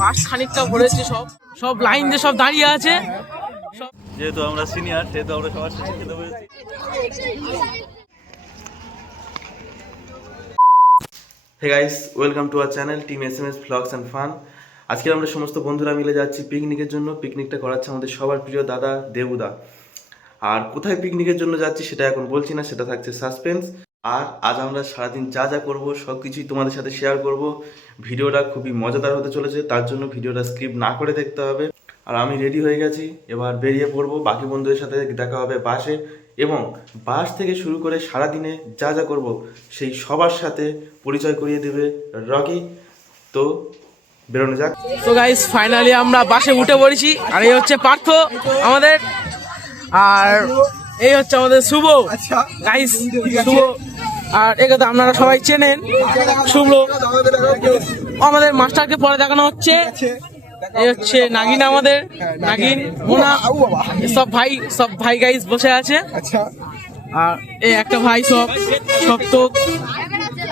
বাস খানিকটা ভরেছে, সব সব লাইন দিয়ে সব দাঁড়িয়ে আছে। যেহেতু আমরা সিনিয়র সেহেতু আমরা সবার সাথে খেতে বসেছি। Hey guys, welcome to our channel team SMS vlogs and fun. আজকে আমরা সমস্ত বন্ধুরা মিলে যাচ্ছি পিকনিকের জন্য। পিকনিকটা করাচ্ছে আমাদের সবার প্রিয় দাদা দেবুদা। আর কোথায় পিকনিকের জন্য যাচ্ছি সেটা এখন বলছি না, সেটা থাকছে সাসপেন্স। আর আজ আমরা সারাদিন যা যা করবো সব কিছুই তোমাদের সাথে শেয়ার করব। ভিডিওটা খুবই মজাদার হতে চলেছে, তার জন্য ভিডিওটা স্কিপ না করে দেখতে হবে। আর আমি রেডি হয়ে গেছি, এবার বেরিয়ে পড়বো। বাকি বন্ধুদের সাথে দেখা হবে বাসে, এবং বাস থেকে শুরু করে সারাদিনে যা যা করব সেই সবার সাথে পরিচয় করিয়ে দেবে রকি। তো বেরোনো যাক। তো গাইস ফাইনালি আমরা বাসে উঠে পড়েছি। আর এই হচ্ছে পার্থ আমাদের, আর এই হচ্ছে আমাদের শুভ। গাইস শুভ, আর একে তো আপনারা সবাই চেনেন, শুভ্র। আমাদের মাস্টারকে পরে দেখানো হচ্ছে। এই হচ্ছে নাগিন, আমাদের নাগিন, মোনা, সব ভাই গাইস বসে আছে। আর এই একটা ভাই সপ্তক,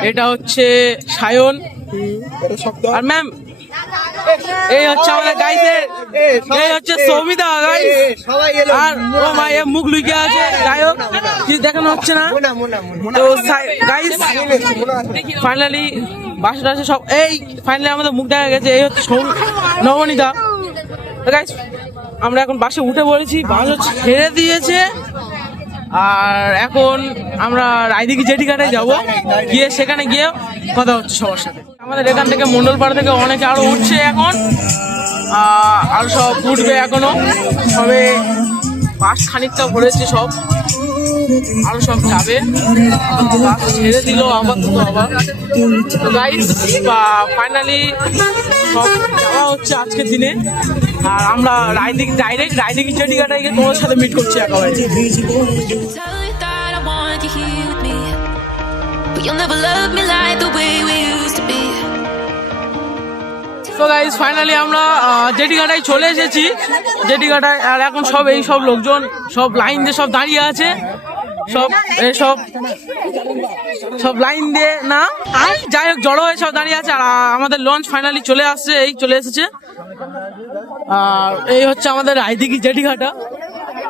এটা হচ্ছে সায়ন আর ম্যাম। এই হচ্ছে আমাদের গাইসের, এই হচ্ছে সৌমিতা গাইস। আর ও মা এ মুখ লুকে আছে, গায়ক কিছু দেখানো হচ্ছে না। তো গাইস ফাইনালি বাসটা আছে সব, এই ফাইনালি আমাদের মুখ দেখা গেছে। এই হচ্ছে নবনীতা। তো গাইস আমরা এখন বাসে উঠে পড়েছি, বাস ছেড়ে দিয়েছে। আর এখন আমরা রায়দিঘি জেটিঘাটায় যাবো, গিয়ে সেখানে গিয়ে কথা হচ্ছে সবার সাথে। আমাদের এখান থেকে মন্ডলপাড়া থেকে অনেকে আরো উঠছে এখন, আর সব উঠবে এখনো, তবে বাস খানিকটা ভরেছে, সব আরো সব যাবে। বাস ছেড়ে দিল আবার তো গাইস ফাইনালি সব যাওয়া হচ্ছে আজকের দিনে। আর আমরা রায়দিঘি জেটিঘাটায় গিয়ে তোমার সাথে মিট করছি একেবারে। তো গাইস ফাইনালি আমরা জেটিঘাটায় চলে এসেছি, জেটিঘাটায়। আর এখন সব এই সব লোকজন সব লাইন দিয়ে সব দাঁড়িয়ে আছে, সব লাইন দিয়ে না, যাই হোক জড়ো হয়ে সব দাঁড়িয়ে আছে। আর আমাদের লঞ্চ ফাইনালি চলে আসছে, এই চলে এসেছে। আর এই হচ্ছে আমাদের রায়দিঘি জেটিঘাটা,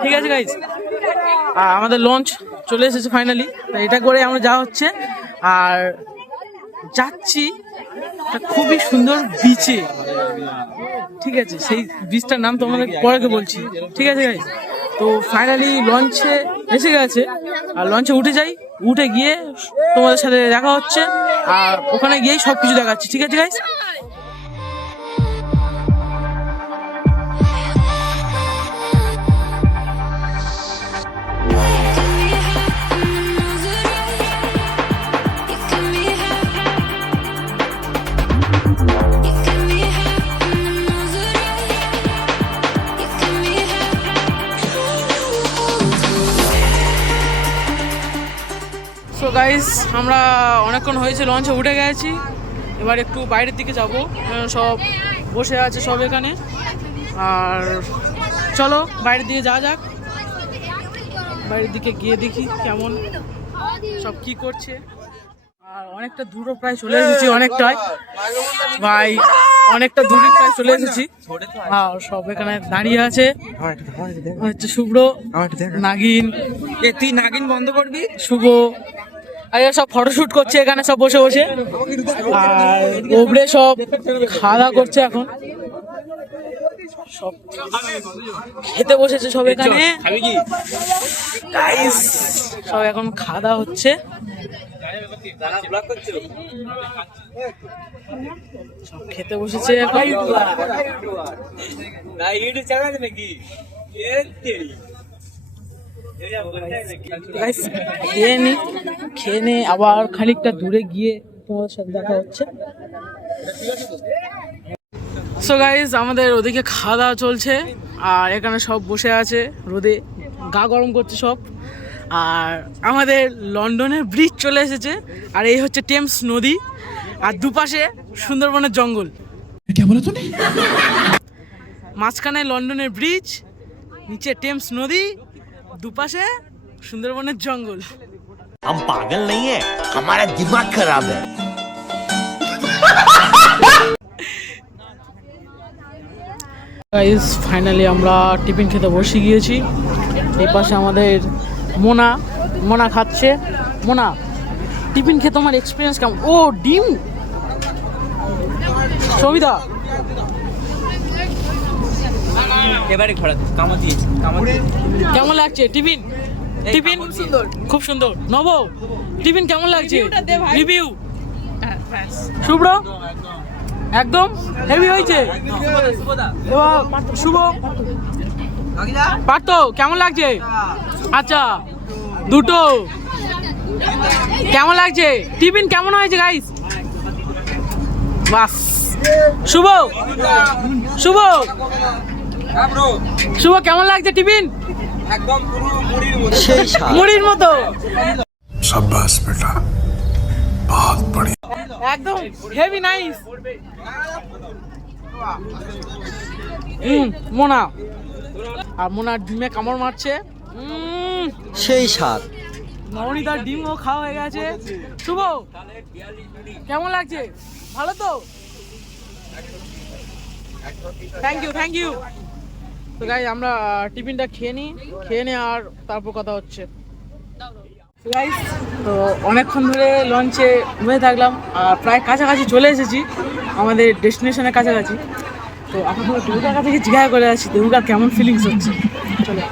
ঠিক আছে গাইস। আর আমাদের লঞ্চ চলে এসেছে ফাইনালি, তো এটা করে আমরা যাওয়া হচ্ছে। আর যাচ্ছি খুবই সুন্দর বিচে, ঠিক আছে। সেই বিচটার নাম তোমাদের পরে বলছি, ঠিক আছে গাইস। তো ফাইনালি লঞ্চে এসে গেছে, আর লঞ্চে উঠে যাই, উঠে গিয়ে তোমাদের সাথে দেখা হচ্ছে। আর ওখানে গিয়েই সবকিছু দেখাচ্ছি, ঠিক আছে গাইস। সো গাইস আমরা অনেকক্ষণ হয়েছে লঞ্চে উঠে গেছি, এবার একটু বাইরের দিকে যাব। সব বসে আছে সব এখানে, আর চলো বাইরের দিকে যাওয়া যাক। বাইরের দিকে গিয়ে দেখি কেমন সব কি করছে। আর অনেকটা দূরও প্রায় চলে এসেছি, অনেকটাই ভাই, অনেকটা দূরে প্রায় চলে এসেছি। আর সব এখানে দাঁড়িয়ে আছে, হচ্ছে শুভ্র, নাগিন। তুই নাগিন বন্ধ করবি, শুভ, আর এরা সব ফটোশুট করছে এখানে সব বসে বসে। আর ওপরে সব খাওয়া দাওয়া করছে, এখন সব খেতে বসেছে সব এখানে। গাইস সব এখন খাওয়া দাওয়া হচ্ছে, সব খেতে বসেছে এখন। খেয়ে নে আবার খানিকটা দূরে গিয়ে তোমার সাথে দেখা হচ্ছে। সো গাইস আমাদের ওদিকে খাওয়া দাওয়া চলছে, আর এখানে সব বসে আছে রোদে, গা গরম করছে সব। আর আমাদের লন্ডনের ব্রিজ চলে এসেছে, আর এই হচ্ছে টেমস নদী, আর দুপাশে সুন্দরবনের জঙ্গল। মাঝখানে লন্ডনের ব্রিজ, নিচে টেমস নদী, দুপাশে সুন্দরবনের জঙ্গল। हम पागल नहीं है, हमारा दिमाग खराब है। গাইস ফাইনালি আমরা টিফিন খেতে বসে গিয়েছি। এই পাশে আমাদের মোনা মোনা খাচ্ছে। মোনা, টিফিন খেতে তোমার এক্সপিরিয়েন্স কেমন? ও ডিম সবিতা এবারে ঘোরা কামড় দিয়েছে কেমন লাগছে টিফিন? টিফিন খুব সুন্দর। নব, টিফিন কেমন লাগছে? রিভিউ। শুভ্র একদম হেভি হয়েছে। এবার শুভ, পার্থ কেমন লাগছে? আচ্ছা দুটো কেমন লাগছে? টিফিন কেমন হয়েছে গাইস? বাস। শুভ শুভ শুভ কেমন লাগছে টিফিন? একদম পুরো মুড়ির মতো। शाबाश बेटा, बहुत बढ़िया। একদম হেভি নাইস। মোনা, আর মোনার ডিমে কামড় মারছে। সেই স্বাদ। নবনীতার ডিমও খাওয়া হয়ে গেছে। শুভ কেমন লাগছে? ভালো তো? Thank you thank you. তো গাইস আমরা টিফিনটা খেয়ে নিই আর তারপর কথা হচ্ছে। গাইস তো অনেকক্ষণ ধরে লঞ্চে বসে থাকলাম আর প্রায় কাছাকাছি চলে এসেছি, আমাদের ডেস্টিনেশনের কাছাকাছি। তো আপনাদের দেবুকার কাছে জিজ্ঞাসা করে আছি দেবুকার কেমন ফিলিংস হচ্ছে। চলো।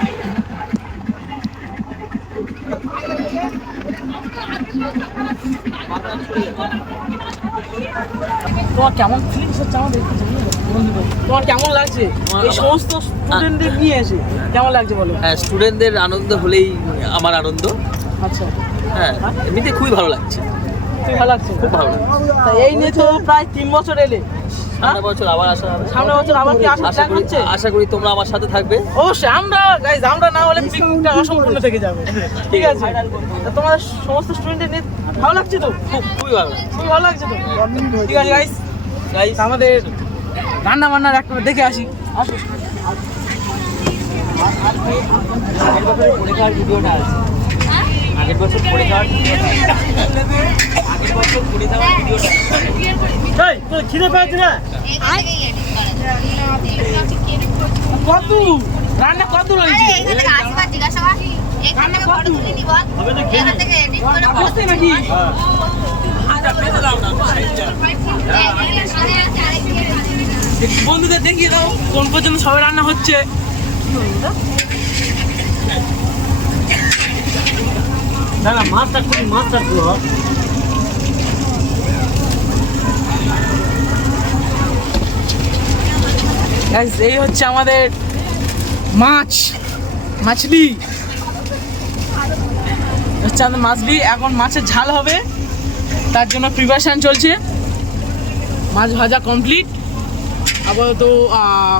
তোমার কেমন ফিলিংস হচ্ছে আমাদের একটু জানিয়ে দাও বন্ধুদের। তোমার কেমন লাগছে এই সমস্ত স্টুডেন্টদের নিয়ে এসে? কেমন লাগছে বলো? হ্যাঁ, স্টুডেন্টদের আনন্দ হলেই আমার আনন্দ। আচ্ছা, হ্যাঁ, এমনিতে খুবই ভালো লাগছে। খুব ভালো লাগছে, খুব ভালো লাগছে। তা এই নিয়ে তো প্রায় 3 বছর এলে, সামনের বছর আবার আসা হবে। সামনের বছর আবার কি আসার প্ল্যান হচ্ছে? আশা করি তোমরা আমার সাথে থাকবে। অবশ্যই। আমরা গাইজ আমরা না হলে পিকনিকটা অসম্পূর্ণ থেকে যাবে। ঠিক আছে, তা তোমার সমস্ত স্টুডেন্টদের নিয়ে ভালো লাগছে তো? খুবই ভালো লাগছে। খুব ভালো লাগছে তো? ঠিক আছে গাইজ, গাইজ আমাদের রান্না বান্নার একটা দেখে আসি। আসো। পরীক্ষার ভিডিওটা আছে। আগের বছর পরীক্ষার ভিডিওটা। এই তো খিদে পেয়েছে না? কত রান্না কত রয়েছে? বুঝতে নাকি? বন্ধুদের দেখিয়ে দাও কোন পর্যন্ত সবাই রান্না হচ্ছে। না না, মাছটা Guys, এই হচ্ছে আমাদের মাছলি হচ্ছে আমাদের মাছলি। এখন মাছের ঝাল হবে, তার জন্য প্রিপারেশন চলছে। মাছ ভাজা কমপ্লিট। আপাতত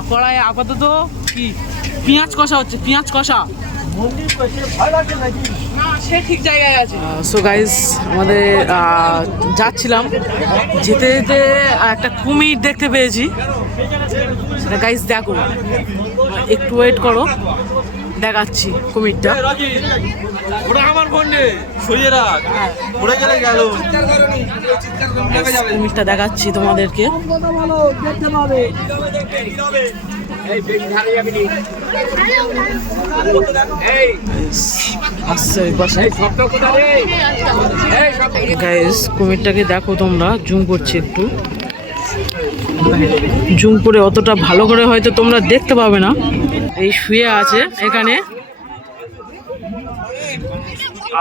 কড়াইয়ে আপাতত কি পেঁয়াজ কষা হচ্ছে, পেঁয়াজ কষা। না, সে ঠিক জায়গায় আছে। সো গাইস আমাদের যাচ্ছিলাম, যেতে যেতে একটা কুমির দেখতে পেয়েছি। সেটা গাইস দেখো, একটু ওয়েট করো, দেখাচ্ছি কুমিরটা। ওটা আমার ফোন রে, সরিয়ে রাখ, পড়ে গেলে গেল। কুমিরটা দেখাচ্ছি তোমাদেরকে। গাইস কুমিরটাকে দেখো তোমরা, জুম করছি একটু। জুম করে অতটা ভালো করে হয়তো তোমরা দেখতে পাবে না। এই শুয়ে আছে এখানে,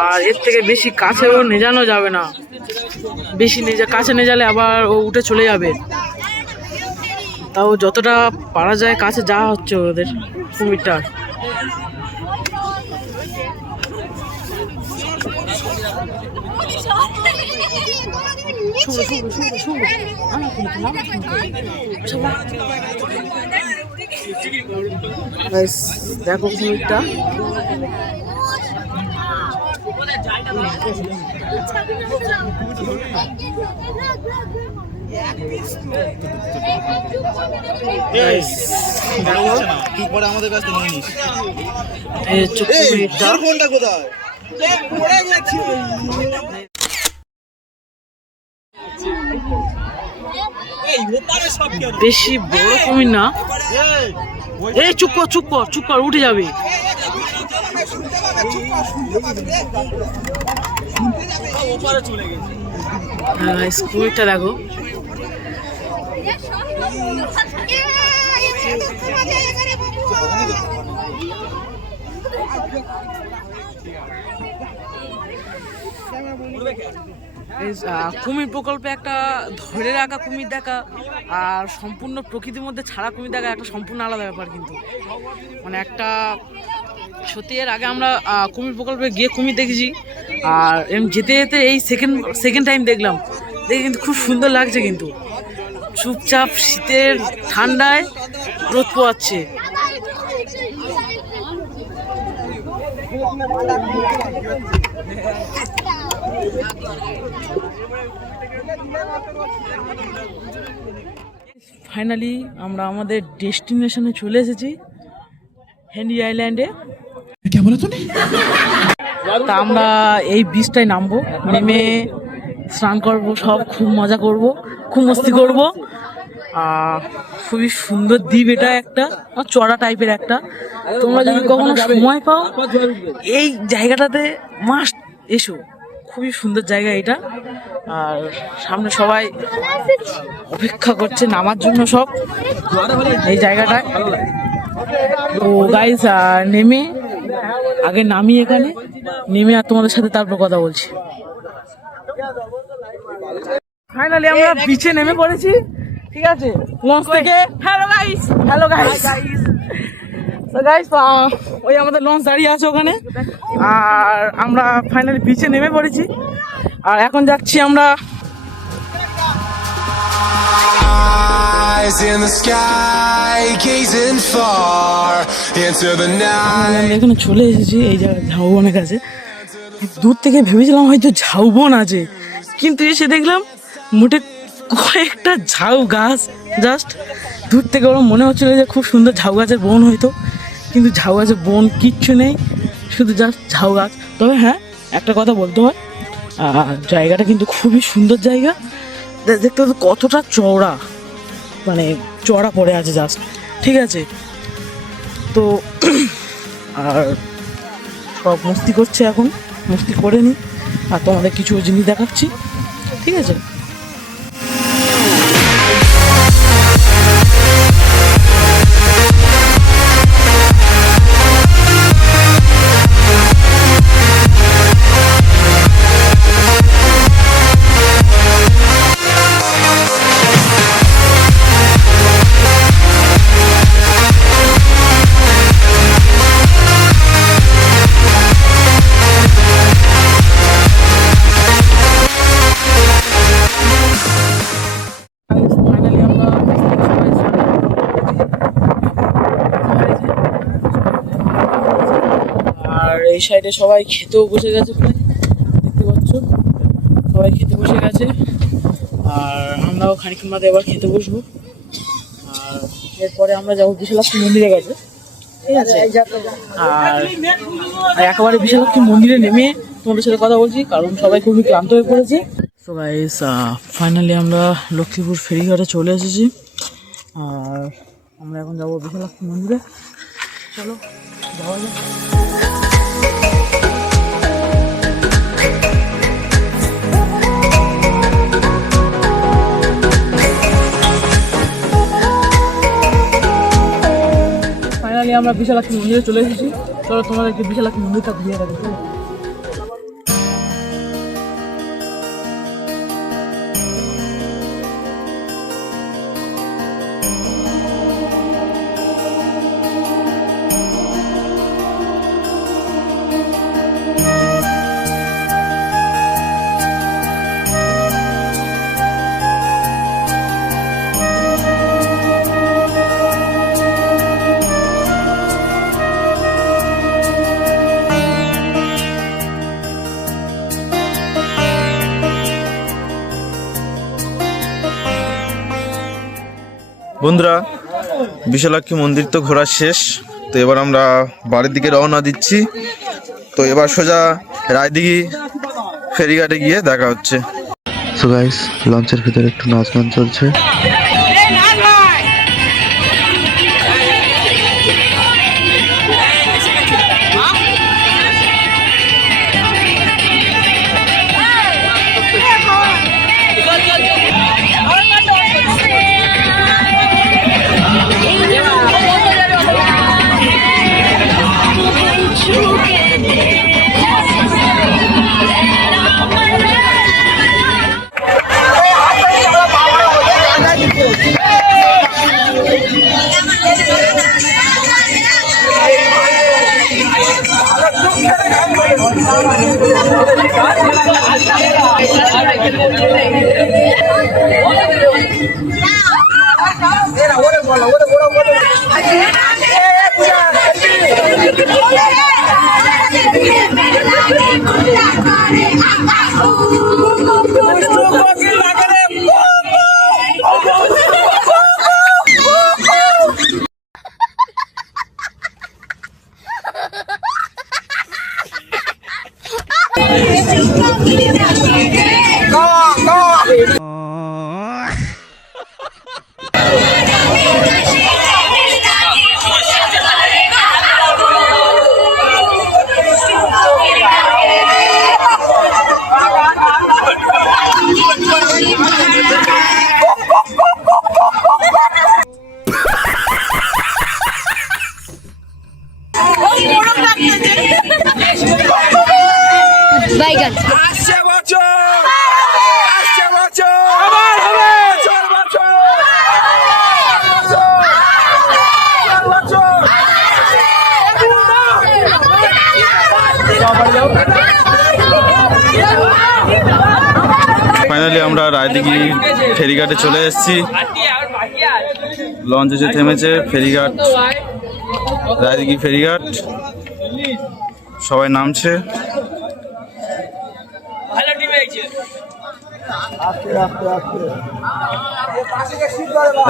আর এর থেকে বেশি কাছেও নেজানো যাবে না। বেশি কাছে নেজালে আবার ও উঠে চলে যাবে। তাও যতটা পারা যায় কাছে যাওয়া হচ্ছে ওদের কুমিরটার। দেখো কুমিরটা। পরে আমাদের কাছ থেকে নিস। এই হচ্ছে কুমিরটা। ফোনটা কোথায়? বেশি বড় কুমির না। এই চুপ কর উঠে যাবে। কুমিরটা দেখো। কুমির প্রকল্পে একটা ধরে রাখা কুমির দেখা আর সম্পূর্ণ প্রকৃতির মধ্যে ছাড়া কুমির দেখা একটা সম্পূর্ণ আলাদা ব্যাপার। কিন্তু মানে একটা সত্যি এর আগে আমরা কুমির প্রকল্পে গিয়ে কুমির দেখেছি, আর যেতে যেতে এই সেকেন্ড টাইম দেখলাম, দেখে কিন্তু খুব সুন্দর লাগছে। কিন্তু চুপচাপ শীতের ঠান্ডায় রোদ পোয়াচ্ছে। ফাইনালি আমরা আমাদের ডেস্টিনেশনে চলে এসেছি, হেনরি আইল্যান্ডে। তা আমরা এই বিচটায় নামবো, নেমে স্নান করবো, সব খুব মজা করব, খুব মস্তি করব। খুবই সুন্দর দ্বীপ এটা, একটা চড়া টাইপের একটা। তোমরা যদি কখনো সময় পাও এই জায়গাটাতে মাস্ট এসো, খুবই সুন্দর জায়গা এটা। আর সামনে সবাই অপেক্ষা করছে নামার জন্য সব এই জায়গাটায়। তো গাইস নেমে আগে নামি, এখানে নেমে আর তোমাদের সাথে তারপর কথা বলছি। ফাইনালি আমরা বিচে নেমে পড়েছি, ঠিক আছে, লঞ্চ থেকে। হ্যালো গাইস তো গাইস ওই আমাদের লঞ্চ দাঁড়িয়ে আছে ওখানে, আর আমরা ফাইনালি বিচে নেমে পড়েছি। আর এখন যাচ্ছি আমরা in the sky, gazing far into the night. এখানে চলে এসেছি এই জায়গায় ঝাউবনের কাছে। দূর থেকে ভেবেছিলাম হয়তো ঝাউবন আছে, কিন্তু এসে দেখলাম মোটে কয়েকটা ঝাউ গাছ। জাস্ট দূর থেকে ওরা মনে হচ্ছিল যে খুব সুন্দর ঝাউ গাছের বন হয়তো, কিন্তু ঝাউ গাছের বন কিচ্ছু নেই, শুধু জাস্ট ঝাউ গাছ। তবে হ্যাঁ, একটা কথা বলতে হয়, জায়গাটা কিন্তু খুবই সুন্দর জায়গা। দেখতে তো কতটা চওড়া, মানে চড়া পড়ে আছে জাস্ট, ঠিক আছে। তো আর সব মস্তি করছে, এখন মস্তি করে নি, আর তোমাদের কিছু জিনিস দেখাচ্ছি, ঠিক আছে। আর এই সাইডে সবাই খেতেও বসে গেছে, প্রায় দেখতে পাচ্ছ সবাই খেতে বসে গেছে। আর আমরাও খানিক্ষণ বাদে এবার খেতে বসবো, আর এরপরে আমরা যাবো বিশালাক্ষী মন্দিরের কাছে, ঠিক আছে। আর একেবারে বিশালাক্ষী মন্দিরে নেমে তোমাদের সাথে কথা বলছি, কারণ সবাই খুবই ক্লান্ত হয়ে পড়েছে। তো গাইস ফাইনালি আমরা লক্ষ্মীপুর ফেরিঘাটে চলে এসেছি, আর আমরা এখন যাবো বিশালাক্ষী মন্দিরে। চলো যাওয়া যাক। ফাইনালি আমরা বিশালাক্ষী মন্দিরে চলে এসেছি। চলো তোমাদেরকে বিশালাক্ষী মন্দিরটা ঘুরিয়ে দেখাবো। বন্ধুরা, বিশালাক্ষী মন্দির তো ঘোরা শেষ, তো এবার আমরা বাড়ির দিকে রওনা দিচ্ছি। তো এবার সোজা রায়দিঘি ফেরিঘাটে গিয়ে দেখা হচ্ছে। সো গাইস, লঞ্চের ভিতরে একটু নাচ গান চলছে। বাইগান ফাইনালি আমরা রায়দিঘি ফেরিঘাটে চলে এসেছি। লঞ্চ এসে থেমেছে, ফেরিঘাট রায়দিঘি ফেরিঘাট, সবাই নামছে।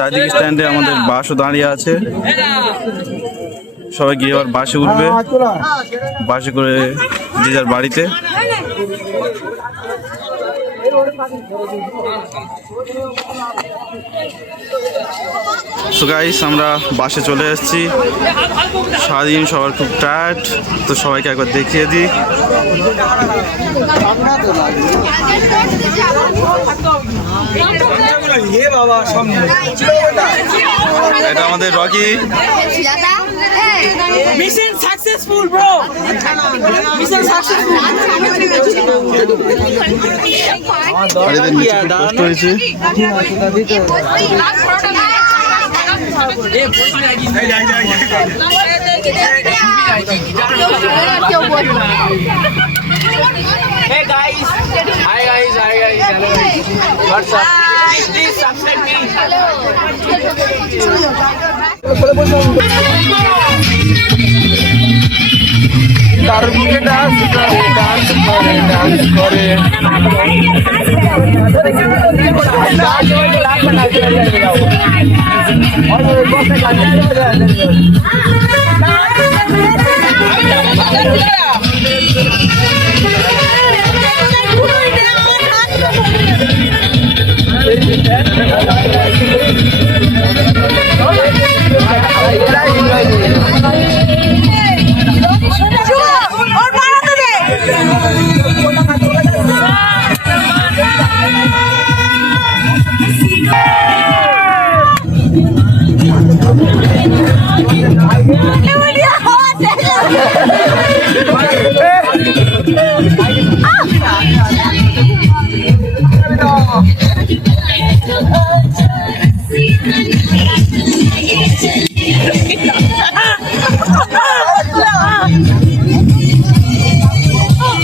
রায়দিঘি স্ট্যান্ডে আমাদের বাসও দাঁড়িয়ে আছে, সবাই গিয়ে আবার বাসে উঠবে, বাসে করে যে যার বাড়িতে। সো গাইস, আমরা বাসে চলে এসেছি। সারাদিন সবার খুব টায়ার্ড, তো সবাইকে একবার দেখিয়ে দিই। এটা আমাদের Rocky. Mission successful bro, mission successful. আর এদের নিচে খুব কষ্ট হয়েছে। Hey guys, hi guys, hello guys. What's up? Please subscribe me. তার বুকে ডান্স করে, ডান্স করে, ডান্স করে।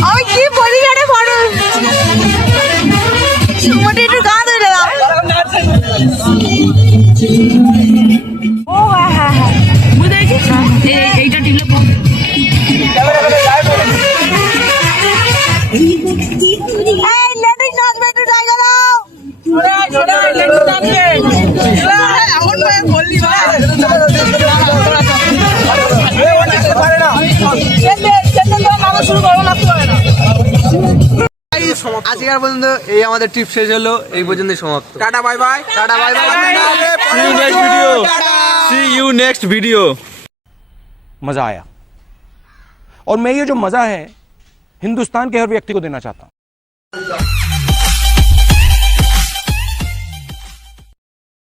আমি কি পরিবারে পড়ো মোটে একটু গান ধরে দাও। ও হ্যাঁ হ্যাঁ হ্যাঁ বুঝেছি, এইটা টিপলে এই লেডিস নাচবে, একটু জায়গা দাও। এখন বললি আজকের পর্যন্ত এই আমাদের ট্রিপ শেষ হলো, এই পর্যন্ত সমাপ্ত। Tata bye bye, tata bye bye, See you next video. See you next video. मज़ा आया और मैं ये जो मज़ा है हिंदुस्तान के हर व्यक्ति को देना चाहता हूँ।